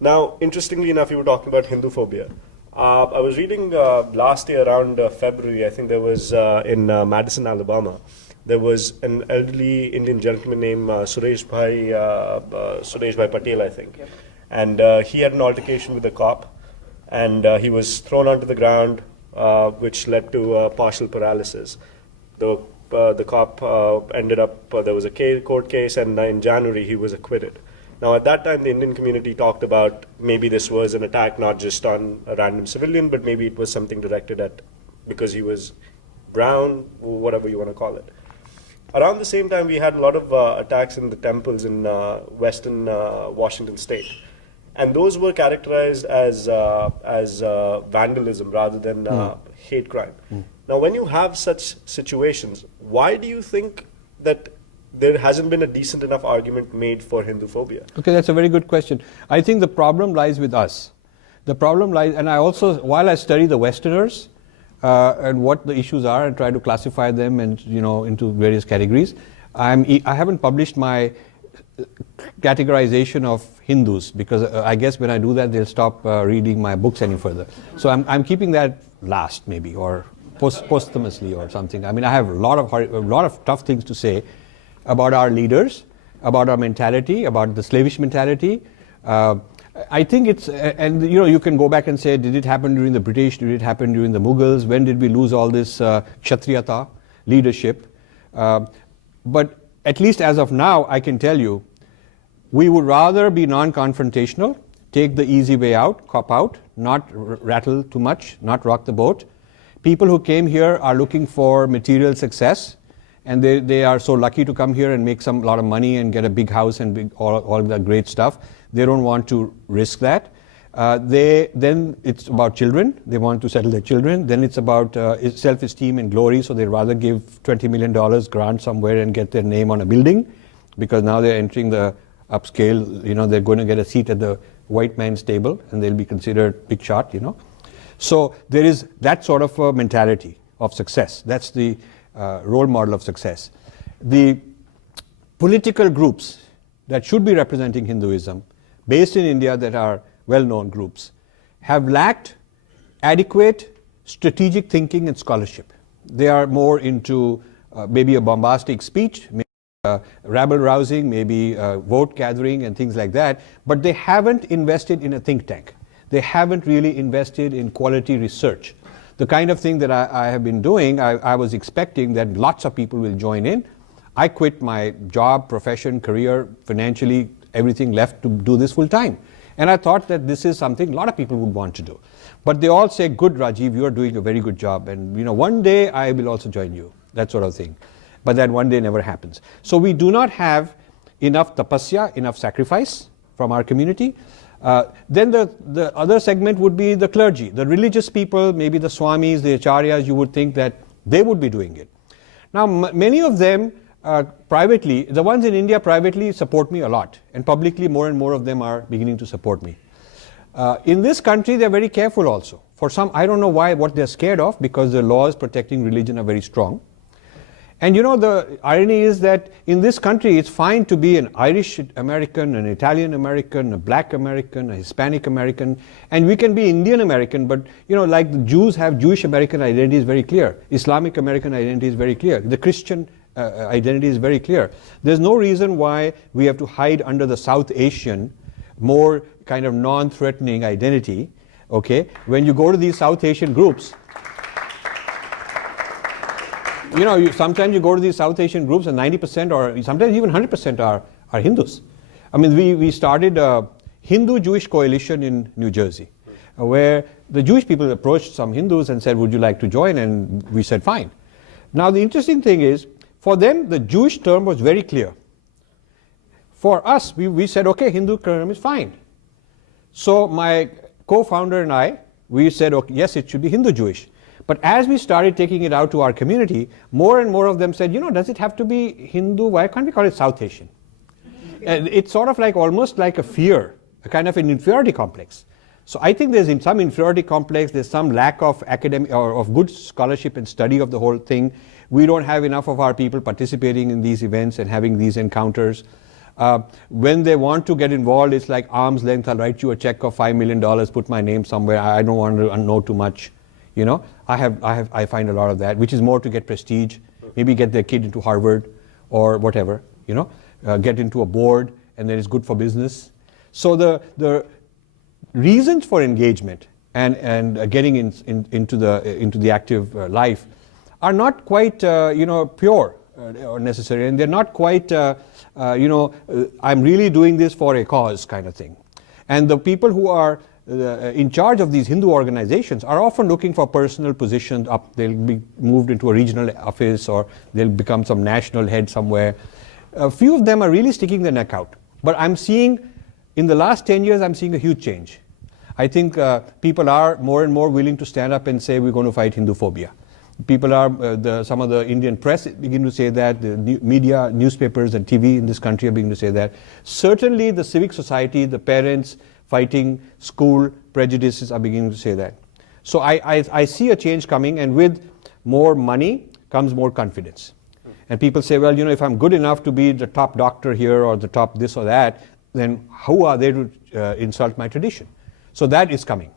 Now, interestingly enough, you were talking about Hinduphobia. I was reading last year around February, I think there was in Madison, Alabama, there was an elderly Indian gentleman named Suresh Bhai Patel, I think. Yep. And he had an altercation with a cop, and he was thrown onto the ground, which led to partial paralysis. The cop ended up, there was a court case, and in January he was acquitted. Now, at that time, the Indian community talked about maybe this was an attack not just on a random civilian, but maybe it was something directed at, because he was brown, or whatever you want to call it. Around the same time, we had a lot of attacks in the temples in western Washington state. And those were characterized as vandalism rather than hate crime. Now, when you have such situations, why do you think that there hasn't been a decent enough argument made for Hinduphobia? Okay, that's a very good question. I think the problem lies with us. The problem lies, and I also, while I study the Westerners and what the issues are and try to classify them and into various categories, I haven't published my categorization of Hindus, because I guess when I do that, they'll stop reading my books any further. So I'm keeping that last, maybe, or posthumously or something. I mean, I have a lot of tough things to say about our leaders, about our mentality, about the slavish mentality. I think it's, and you can go back and say, did it happen during the British? Did it happen during the Mughals? When did we lose all this Kshatriyata leadership? But at least as of now, I can tell you, we would rather be non-confrontational, take the easy way out, cop out, not rattle too much, not rock the boat. People who came here are looking for material success, and they are so lucky to come here and make lot of money and get a big house and all that great stuff. They don't want to risk that. Then it's about children. They want to settle their children. Then it's about self-esteem and glory, so they'd rather give $20 million grant somewhere and get their name on a building, because now they're entering the upscale, they're going to get a seat at the white man's table and they'll be considered big shot, So there is that sort of a mentality of success. That's the role model of success. The political groups that should be representing Hinduism, based in India, that are well-known groups, have lacked adequate strategic thinking and scholarship. They are more into maybe a bombastic speech, maybe rabble-rousing, maybe vote gathering and things like that, but they haven't invested in a think tank. They haven't really invested in quality research. The kind of thing that I have been doing, I was expecting that lots of people will join in. I quit my job, profession, career, financially, everything, left to do this full time. And I thought that this is something a lot of people would want to do. But they all say, good, Rajiv, you are doing a very good job. And one day I will also join you, that sort of thing. But that one day never happens. So we do not have enough tapasya, enough sacrifice from our community. Then the other segment would be the clergy, the religious people, maybe the swamis, the acharyas. You would think that they would be doing it. Now, many of them privately, the ones in India privately support me a lot, and publicly more and more of them are beginning to support me. In this country, they're very careful also. For some, I don't know what they're scared of, because the laws protecting religion are very strong. And the irony is that in this country, it's fine to be an Irish American, an Italian American, a black American, a Hispanic American, and we can be Indian American, but like the Jews have Jewish American identity is very clear. Islamic American identity is very clear. The Christian identity is very clear. There's no reason why we have to hide under the South Asian, more kind of non-threatening identity, okay? When you go to these South Asian groups, sometimes you go to these South Asian groups and 90% or sometimes even 100% are Hindus. I mean, we started a Hindu-Jewish coalition in New Jersey, where the Jewish people approached some Hindus and said, would you like to join? And we said, fine. Now, the interesting thing is, for them, the Jewish term was very clear. For us, we said, okay, Hindu term is fine. So my co-founder and I, we said, okay, yes, it should be Hindu-Jewish. But as we started taking it out to our community, more and more of them said, does it have to be Hindu? Why can't we call it South Asian? And it's sort of like almost like a fear, a kind of an inferiority complex. So I think there's some inferiority complex, there's some lack of academic or of good scholarship and study of the whole thing. We don't have enough of our people participating in these events and having these encounters. When they want to get involved, it's like arm's length. I'll write you a check of $5 million, put my name somewhere. I don't want to know too much. You know, I find a lot of that, which is more to get prestige, maybe get their kid into Harvard or whatever, you know, get into a board, and then it's good for business. So the reasons for engagement and getting into the active life are not quite pure or necessary, and they're not quite I'm really doing this for a cause kind of thing. And the people who are in charge of these Hindu organizations are often looking for personal positions up. They'll be moved into a regional office, or they'll become some national head somewhere. A few of them are really sticking their neck out. But I'm seeing, in the last 10 years, I'm seeing a huge change. I think people are more and more willing to stand up and say, we're going to fight Hinduphobia. People are, some of the Indian press begin to say that, the media, newspapers and TV in this country are beginning to say that. Certainly the civic society, the parents fighting school prejudices are beginning to say that. So I see a change coming, and with more money comes more confidence. And people say, well, if I'm good enough to be the top doctor here or the top this or that, then who are they to insult my tradition? So that is coming.